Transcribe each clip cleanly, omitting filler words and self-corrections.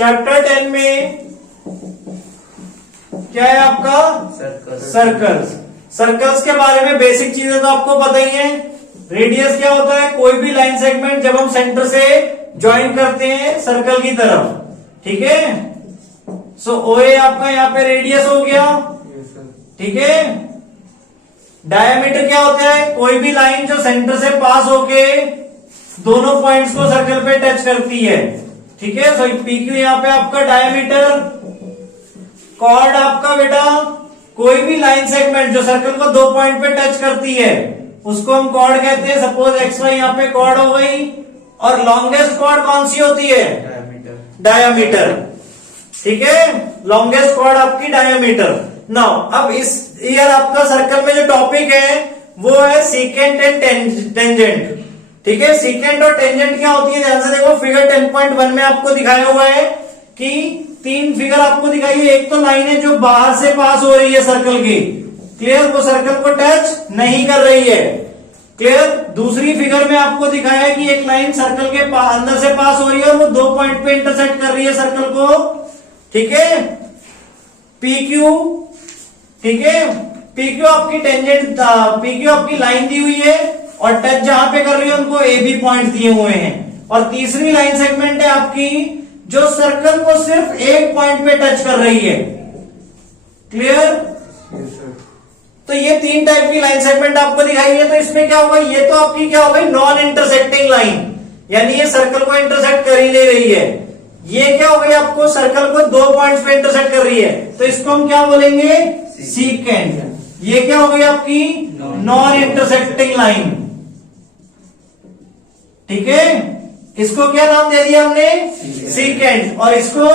Chapter 10 में क्या है आपका सर्कल्स। सर्कल्स के बारे में बेसिक चीजें तो आपको पता ही है। रेडियस क्या होता है, कोई भी लाइन सेगमेंट जब हम सेंटर से ज्वाइन करते हैं सर्कल की तरफ, ठीक है। सो ओए आपका यहाँ पे रेडियस हो गया, ठीक है। डायमीटर क्या होता है, कोई भी लाइन जो सेंटर से पास होके दोनों पॉइंट्स को सर्कल पे टच करती है, ठीक है। सो पीक्यू यहाँ पे आपका डायमीटर। कॉर्ड आपका बेटा कोई भी लाइन सेगमेंट जो सर्कल को दो पॉइंट पे टच करती है उसको हम कॉर्ड कहते हैं। सपोज एक्स वाई यहाँ पे कॉर्ड हो गई, और लॉन्गेस्ट कॉर्ड कौन सी होती है, डायामीटर, ठीक है। लॉन्गेस्ट कॉर्ड आपकी डायामीटर। नाउ अब इस ईयर आपका सर्कल में जो टॉपिक है वो है सीकेंट एंड टेंजेंट, ठीक है। सीकेंट और टेंजेंट क्या होती है, ध्यान से देखो। फिगर 10.1 में आपको दिखाया हुआ है कि तीन फिगर आपको दिखाई है। एक तो लाइन है जो बाहर से पास हो रही है सर्कल की, क्लियर, वो सर्कल को टच नहीं कर रही है, क्लियर। दूसरी फिगर में आपको दिखाया है कि एक लाइन सर्कल के अंदर से पास हो रही है और वो दो पॉइंट पे इंटरसेक्ट कर रही है सर्कल को, ठीक है। PQ, ठीक है। PQ आपकी टेंजेंट, PQ आपकी लाइन दी हुई है और टच जहां पे कर रही है उनको AB पॉइंट दिए हुए हैं। और तीसरी लाइन सेगमेंट है आपकी जो सर्कल को सिर्फ एक पॉइंट पे टच कर रही है, क्लियर। तो ये तीन टाइप की लाइन सेगमेंट आपको दिखाई है। तो इसमें क्या होगा, ये तो आपकी क्या हो गई, नॉन इंटरसेक्टिंग लाइन, यानी ये सर्कल को इंटरसेक्ट कर ही नहीं रही है। ये क्या हो गई, आपको सर्कल को दो पॉइंट्स पे इंटरसेक्ट कर रही है, तो इसको हम क्या बोलेंगे, सीकेंट। ये क्या हो गई आपकी नॉन इंटरसेक्टिंग लाइन, ठीक है। इसको क्या नाम दे दिया हमने, सीकेंट, और इसको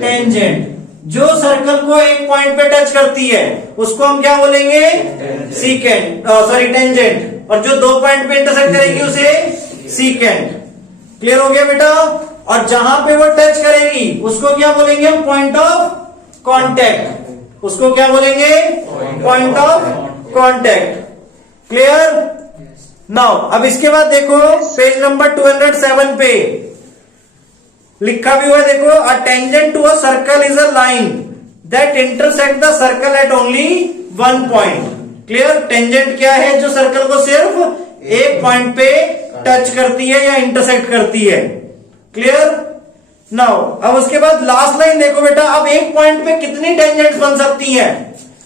टेंजेंट। जो सर्कल को एक पॉइंट पे टच करती है उसको हम क्या बोलेंगे, सीकेंट, सॉरी टेंजेंट, और जो दो पॉइंट पे इंटरसेक्ट करेगी उसे सीकेंट। क्लियर हो गया बेटा। और जहां पे वो टच करेगी उसको क्या बोलेंगे हम, पॉइंट ऑफ कांटेक्ट, उसको क्या बोलेंगे, point of contact, clear. Now अब इसके बाद देखो पेज नंबर 207 पे लिखा भी हुआ है, देखो। A tangent to a circle is a line that intersect the circle at only one point, clear. Tangent क्या है, जो सर्कल को सिर्फ एक पॉइंट पे टच करती है या इंटरसेक्ट करती है, क्लियर। नाउ अब उसके बाद लास्ट लाइन देखो बेटा। अब एक पॉइंट पे कितनी टेंजेंट्स बन सकती हैं,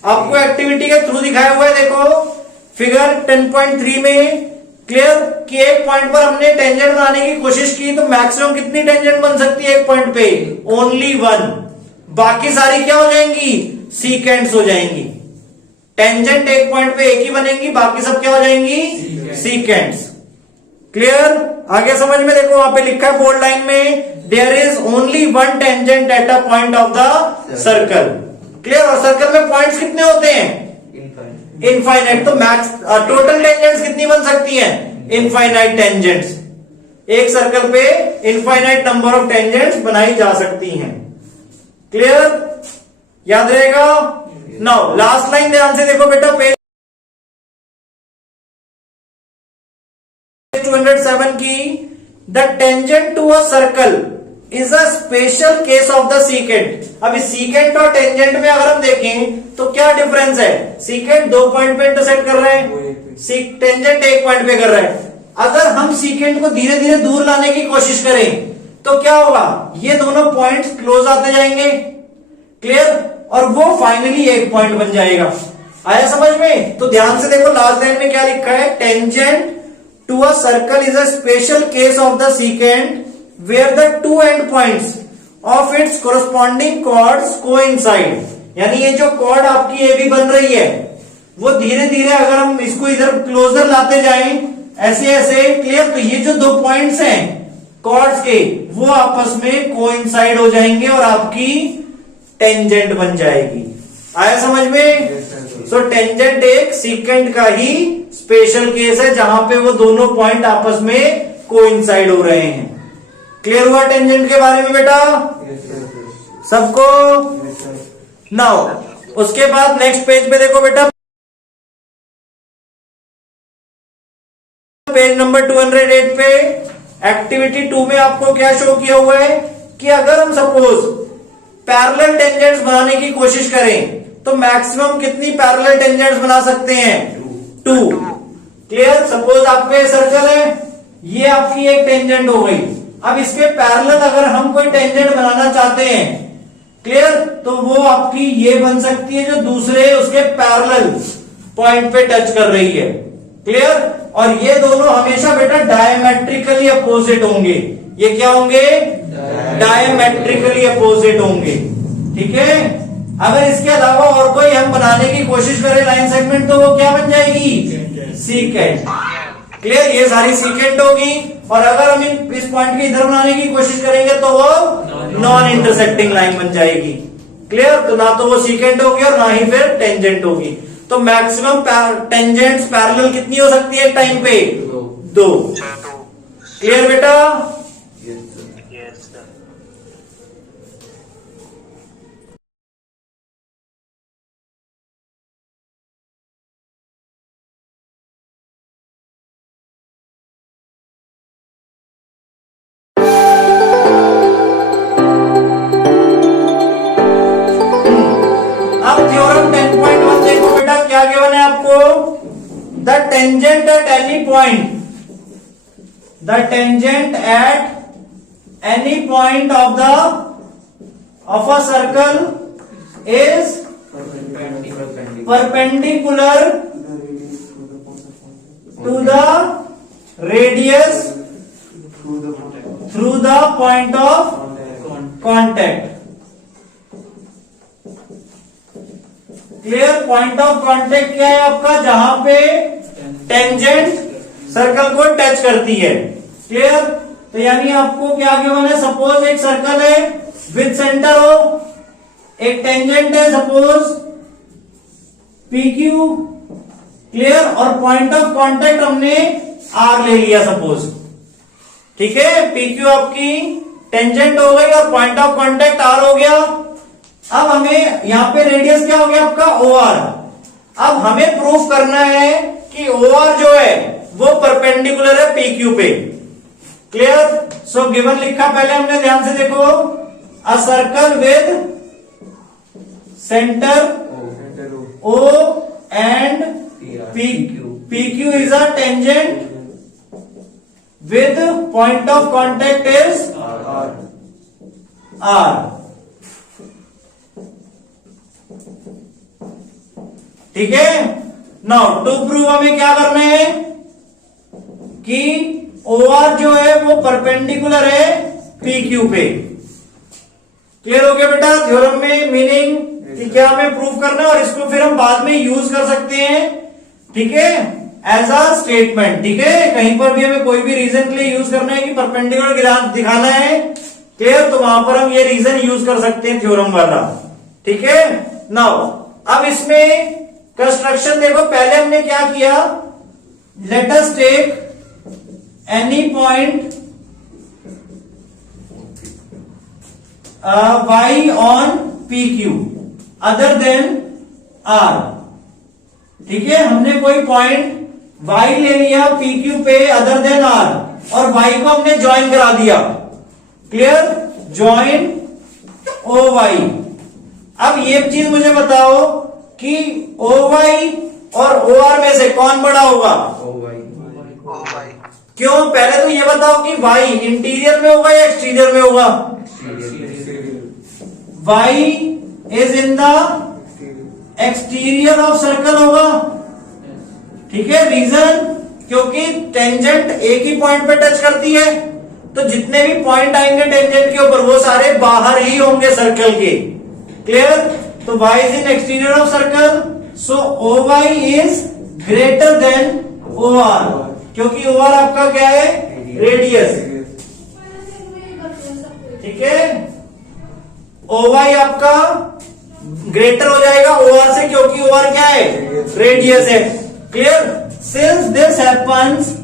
आपको एक्टिविटी के थ्रू दिखाया हुआ है, देखो फिगर 10.3 में, क्लियर, कि एक पॉइंट पर हमने टेंजेंट बनाने की कोशिश की तो मैक्सिमम कितनी टेंजेंट बन सकती है एक पॉइंट पे, ओनली वन। बाकी सारी क्या हो जाएंगी, सीकेंट्स हो जाएंगी। टेंजेंट एक पॉइंट पे एक ही बनेंगी, बाकी सब क्या हो जाएंगी, सीकेंट्स, क्लियर। आगे समझ में देखो, वहां पे लिखा है बोल्ड लाइन में, there is only one tangent at a point of the circle, clear. और सर्कल में पॉइंट्स कितने होते हैं, इनफाइनाइट। तो मैक्स टोटल टेंजेंट्स कितनी बन सकती हैं, इनफाइनाइट टेंजेंट्स। एक सर्कल पे इनफाइनाइट नंबर ऑफ टेंजेंट्स बनाई जा सकती हैं, क्लियर, याद रहेगा। नाउ लास्ट लाइन ध्यान से देखो बेटा, पेज 207 की, the tangent to a circle is a special case of the secant. अब इस सीकेंट और टेंजेंट में अगर हम देखें तो क्या डिफरेंस है, सीकेंट दो पॉइंट पे इंटरसेक्ट कर रहे हैं, टेंजेंट एक पॉइंट पे कर रहा है। अगर हम सीकेंट को धीरे धीरे दूर लाने की कोशिश करें तो क्या होगा, ये दोनों पॉइंट्स क्लोज आते जाएंगे, क्लियर, और वो फाइनली एक पॉइंट बन जाएगा। आया समझ में। तो ध्यान से देखो लास्ट लाइन में क्या लिखा है, tangent to a circle is a special case of the secant where the two end points of its corresponding chords coincide। यानी ये जो कॉर्ड आपकी AB बन रही है वो धीरे धीरे अगर हम इसको इधर क्लोजर लाते जाएं ऐसे ऐसे, क्लियर, तो ये जो दो पॉइंट्स हैं कॉर्ड्स के वो आपस में कोइंसाइड हो जाएंगे और आपकी टेंजेंट बन जाएगी। आया समझ में। सो टेंजेंट एक सीकेंट का ही स्पेशल केस है जहां पे वो दोनों पॉइंट आपस में कोइंसाइड हो रहे हैं। क्लियर हुआ टेंजेंट के बारे में बेटा सबको। नाउ उसके बाद नेक्स्ट पेज पे देखो बेटा, पेज नंबर 208 पे एक्टिविटी 2 में आपको क्या शो किया हुआ है कि अगर हम सपोज पैरेलल टेंजेंट्स बनाने की कोशिश करें तो मैक्सिमम कितनी पैरेलल टेंजेंट्स बना सकते हैं? 2। क्लियर? सपोज आपका ये सर्कल है, ये आपकी एक टेंजेंट हो गई। अब इसके पैरेलल अगर हम कोई टेंजेंट बनाना चाहते हैं, क्लियर, तो वो आपकी ये बन सकती है जो दूसरे उसके पैरेलल पॉइंट पे टच कर रही है। क्लियर? और ये दोनों हमेशा बेटा डायमेट्रिकली अपोजिट होंगे। ये क्या होंगे? डायमेट्रिकली अपोजिट होंगे। ठीक है? अगर इसके अलावा और कोई हम बनाने की कोशिश करें लाइन सेगमेंट, तो वो क्या बन जाएगी? सीकेंट। क्लियर? ये सारी सीकेंट होगी। और अगर हम इस पॉइंट के इधर बनाने की कोशिश करेंगे तो वो नॉन इंटरसेक्टिंग लाइन बन जाएगी। क्लियर? तो ना तो वो सीकेंट होगी और ना ही फिर टेंजेंट होगी। तो मैक्सिमम टेंजेंट्स पैरेलल कितनी हो सकती है टाइम पे? 2। क्लियर बेटा? थ्योरम 10.1 देखो बेटा, क्या गिवन है आपको? The tangent at any point, the tangent at any point of a circle is perpendicular to the radius through the point of contact. Clear? Point of contact क्या है आपका? जहां पे टेंजेंट सर्कल को टच करती है। क्लियर? तो यानी आपको क्या गिवन है? सपोज एक सर्कल है विद सेंटर हो, एक टेंजेंट है सपोज PQ। क्लियर? और पॉइंट ऑफ कांटेक्ट हमने R ले लिया सपोज। ठीक है? PQ आपकी टेंजेंट हो गई और पॉइंट ऑफ कांटेक्ट R हो गया। अब हमें यहां पे रेडियस क्या हो गया आपका? OR। अब हमें प्रूफ करना है कि OR जो है वो परपेंडिकुलर है PQ पे। क्लियर? सो गिवन लिखा पहले हमने, ध्यान से देखो, a circle with centre O and PQ is a tangent with point of contact is R। ठीक है? नाउ टू प्रूव हमें क्या करना है कि OR जो है वो परपेंडिकुलर है PQ पे। क्लियर हो गया बेटा? थ्योरम में मीनिंग कि क्या हमें प्रूव करना है, और इसको फिर हम बाद में यूज कर सकते हैं। ठीक है? As a statement. ठीक है? कहीं पर भी हमें कोई भी रीजन के लिए यूज करना है कि परपेंडिकुलर दिखाना है, क्लियर, तो वहां पर हम ये रीजन यूज कर सकते हैं थ्योरम वाला। ठीक है? नाउ अब इसमें कंस्ट्रक्शन देखो, पहले हमने क्या किया? Let us take any point y on PQ other than R। ठीक है? हमने कोई पॉइंट y ले लिया PQ पे अदर देन R, और y को हमने ज्वाइन करा दिया। क्लियर? Join OY। अब ये चीज मुझे बताओ कि OY और OR में से कौन बड़ा होगा? OY। क्यों? पहले तो ये बताओ कि Y इंटीरियर में होगा या एक्सटीरियर में होगा? Y is in the exterior of circle होगा। ठीक है? रीजन, क्योंकि टेंजेंट एक ही पॉइंट पे टच करती है, तो जितने भी पॉइंट आएंगे टेंजेंट के ऊपर वो सारे बाहर ही होंगे सर्कल के। क्लियर? तो y is in exterior of circle, so OY is greater than OR, क्योंकि OR आपका क्या है? रेडियस। ठीक है? OY आपका ग्रेटर हो जाएगा OR से, क्योंकि OR क्या है? रेडियस है। Clear? Since this happens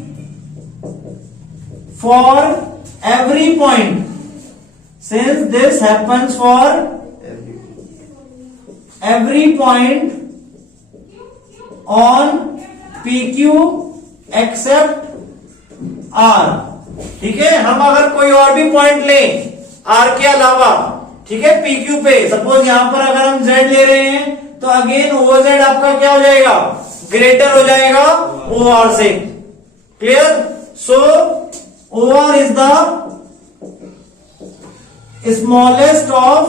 for every point, since this happens for every point on PQ except R। ठीक है? हम अगर कोई और भी पॉइंट लें आर के अलावा, ठीक है, पी क्यू पे। सपोज यहां पर अगर हम जेड ले रहे हैं तो अगेन ओ जेड आपका क्या हो जाएगा, ग्रेटर हो जाएगा ओ आर से। Clear? So O R is the smallest of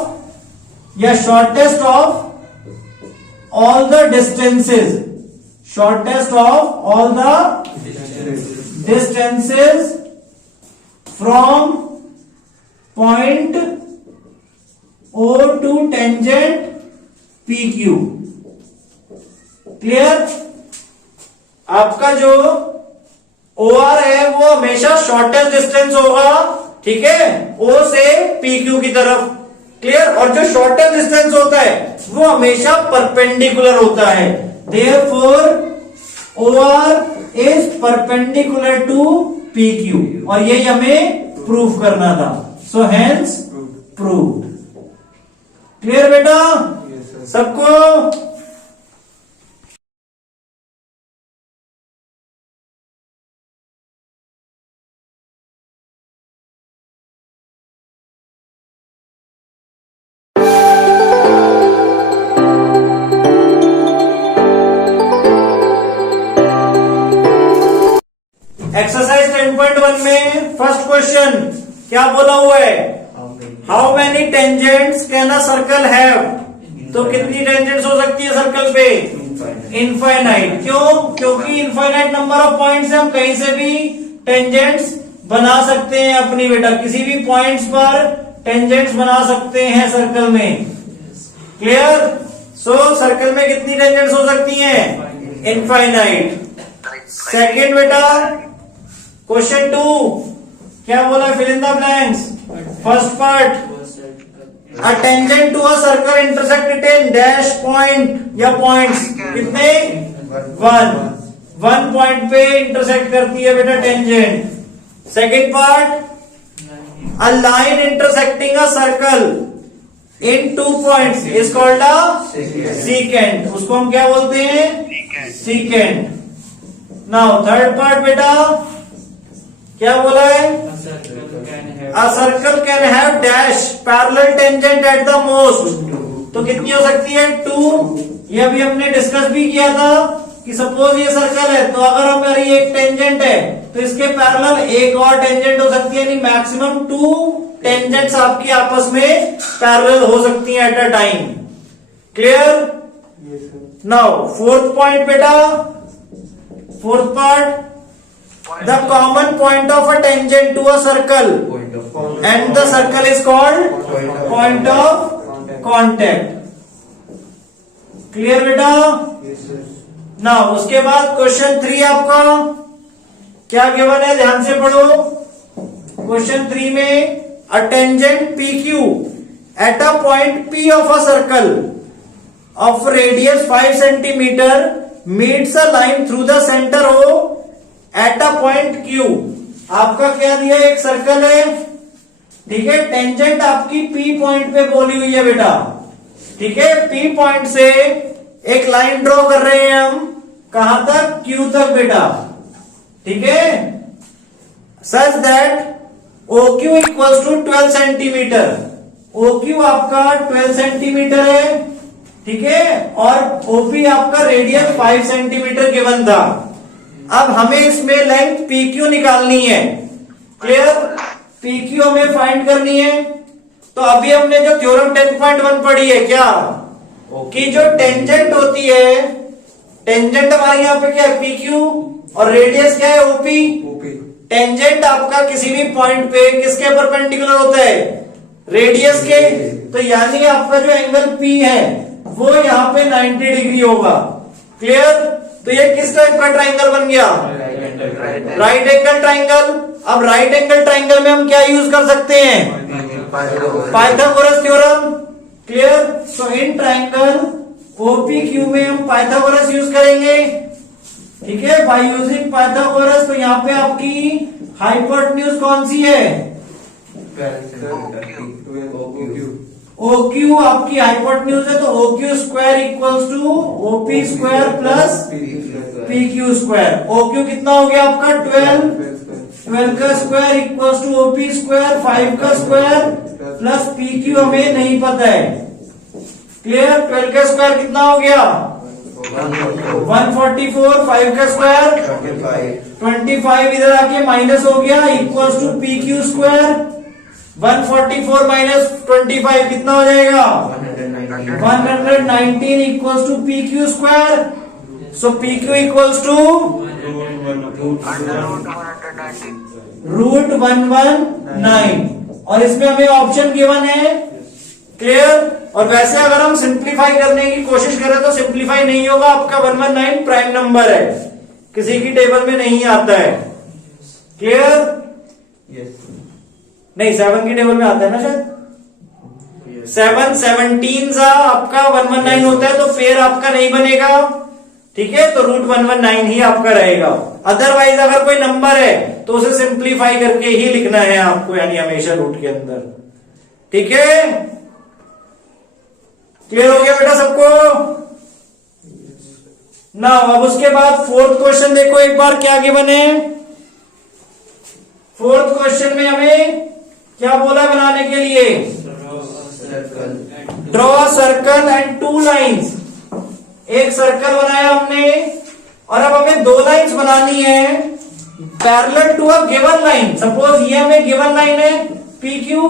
या shortest of all the distances, shortest of all the distances from point O to tangent PQ। Clear? आपका जो OR है वो हमेशा शॉर्टेस्ट डिस्टेंस होगा, ठीक है, O से PQ की तरफ। क्लियर? और जो शॉर्टेस्ट डिस्टेंस होता है वो हमेशा परपेंडिकुलर होता है। Therefore OR is perpendicular to PQ, और यही हमें प्रूफ करना था। So hence proved। क्लियर बेटा? सबको? एक्सरसाइज 10.1 में फर्स्ट क्वेश्चन क्या बोला हुआ है, how many tangents can a circle have. तो कितनी टेंजेंट्स हो सकती है सर्कल पे, इनफाइनाइट। क्यों? क्योंकि इनफाइनाइट नंबर ऑफ पॉइंट्स से हम कहीं से भी टेंजेंट्स बना सकते हैं अपनी बेटा, किसी भी पॉइंट्स पर टेंजेंट्स बना सकते हैं सर्कल में। क्लियर? सो सर्कल में कितनी टेंजेंट्स हो सकती हैं, इनफाइनाइट। सेकेंड बेटा क्वेश्चन 2 क्या बोला, fill in the blanks. First part, a tangent to a circle intersect in dash point या पॉइंट्स, कितने, 1 पॉइंट पे इंटरसेक्ट करती है बेटा tangent. Second part, a line intersecting a circle in 2 points is called a secant. उसको हम क्या बोलते हैं, सीकेंट। नाउ थर्ड पार्ट बेटा क्या बोला है, a circle can have dash parallel tangent at the most. तो कितनी हो सकती है, 2। ये अभी हमने डिस्कस भी किया था कि सपोज ये सर्कल है तो अगर हमारी एक टेंजेंट है तो इसके पैरेलल एक और टेंजेंट हो सकती है, यानी मैक्सिमम 2 टेंजेंट्स आपकी आपस में पैरेलल हो सकती हैं at a time. Clear? Now fourth point बेटा, fourth part, the common point of a tangent to a circle and the circle is called point of contact। Clear बेटा? ना उसके बाद क्वेश्चन 3 आपका क्या गिवन है, ध्यान से पढ़ो। क्वेश्चन 3 में a tangent PQ eight a point P of a circle of radius 5 centimetre meets a line through the centre O eight a point Q। आपका क्या दिया, एक सर्कल है, ठीक है, टेंजेंट आपकी P पॉइंट पे बोली हुई है बेटा, ठीक है, P पॉइंट से एक लाइन ड्रॉ कर रहे हैं हम, कहां तक, Q तक बेटा, ठीक है, such that OQ equals to 12 centimetre. OQ आपका 12 सेंटीमीटर है, ठीक है, और OP आपका रेडियस 5 सेंटीमीटर गिवन था। अब हमें इसमें लेंथ PQ निकालनी है। क्लियर? PQ हमें फाइंड करनी है। तो अभी हमने जो थ्योरम 10.1 पढ़ी है क्या, कि जो टेंजेंट होती है, टेंजेंट हमारे यहाँ पे क्या है, PQ, और रेडियस क्या है, OP। टेंजेंट आपका किसी भी पॉइंट पे किसके परपेंडिकुलर होता है, रेडियस के। तो यानी आपका जो एंगल P है वो यहाँ पे 90 डिग्री होगा। क्लियर? तो ये किस टाइप का ट्राइंगल बन गया, राइट एंगल ट्राइंगल। अब राइट एंगल ट्राइंगल में हम क्या यूज कर सकते हैं, Pythagoras theorem. Clear? So in triangle OPQ में हम पाइथागोरस यूज करेंगे, ठीक है, बाय यूजिंग पाइथागोरस। तो यहाँ पे आपकी हाइपोटेन्यूज कौन सी है, OQ आपकी हाइपोटेन्यूज है, तो OQ square equals to OP square plus PQ square. OQ कितना हो गया आपका 12, 12 का square equals to OP square 5 का स्क्वायर प्लस पी क्यू हमें नहीं पता है। क्लियर? 12 का स्क्वायर कितना हो गया 144, 5 का स्क्वायर 25 इधर आके माइनस हो गया equals to P Q square 144 minus 25 कितना हो जाएगा 119 equals to P Q square. So P Q equals to √119 और इसमें हमें ऑप्शन गिवन है। क्लियर? और वैसे अगर हम सिंप्लीफाई करने की कोशिश करें तो सिंप्लीफाई नहीं होगा, आपका 119 प्राइम नंबर है, किसी की टेबल में नहीं आता है। क्लियर? नहीं 7 की टेबल में आता है ना शायद। 7 17 सा आपका 119 होता है तो पेयर आपका नहीं बनेगा। ठीक है, तो √119 ही आपका रहेगा। अदरवाइज अगर कोई नंबर है तो उसे सिंप्लीफाई करके ही लिखना है आपको, यानी हमेशा रूट के अंदर। ठीक है, क्लियर हो गया बेटा सबको? ना अब उसके बाद फोर्थ क्वेश्चन देखो एक बार क्या गिवन है। फोर्थ क्वेश्चन में हमें क्या बोला बनाने के लिए, ड्रॉ सर्कल एंड 2 लाइन्स। एक सर्कल बनाया हमने और अब हमें 2 लाइन्स बनानी है parallel to a given line. Suppose ये हमें गिवन लाइन है पी क्यू,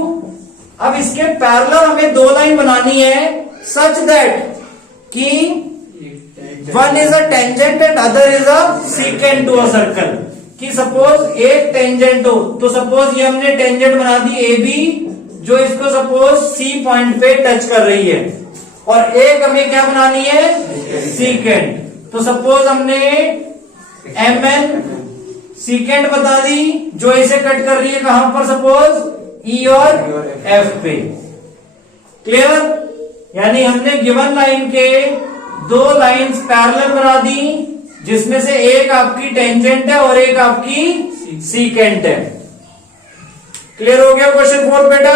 अब इसके पैरेलल हमें 2 लाइन बनानी है सच दैट कि one is a tangent and other is a secant to a circle. कि सपोज एक टेंजेंट हो तो सपोज ये हमने टेंजेंट बना दी ए बी जो इसको सपोज सी पॉइंट पे टच कर रही है, और एक हमें क्या बनानी है सीकेंट। तो सपोज हमने एम एन सीकेंट बता दी जो इसे कट कर रही है कहां पर, सपोज ई और एफ पे। क्लियर? यानी हमने गिवन लाइन के 2 लाइंस पैरेलल बना दी जिसमें से एक आपकी टेंजेंट है और एक आपकी सीकेंट है। क्लियर हो गया क्वेश्चन 4 बेटा?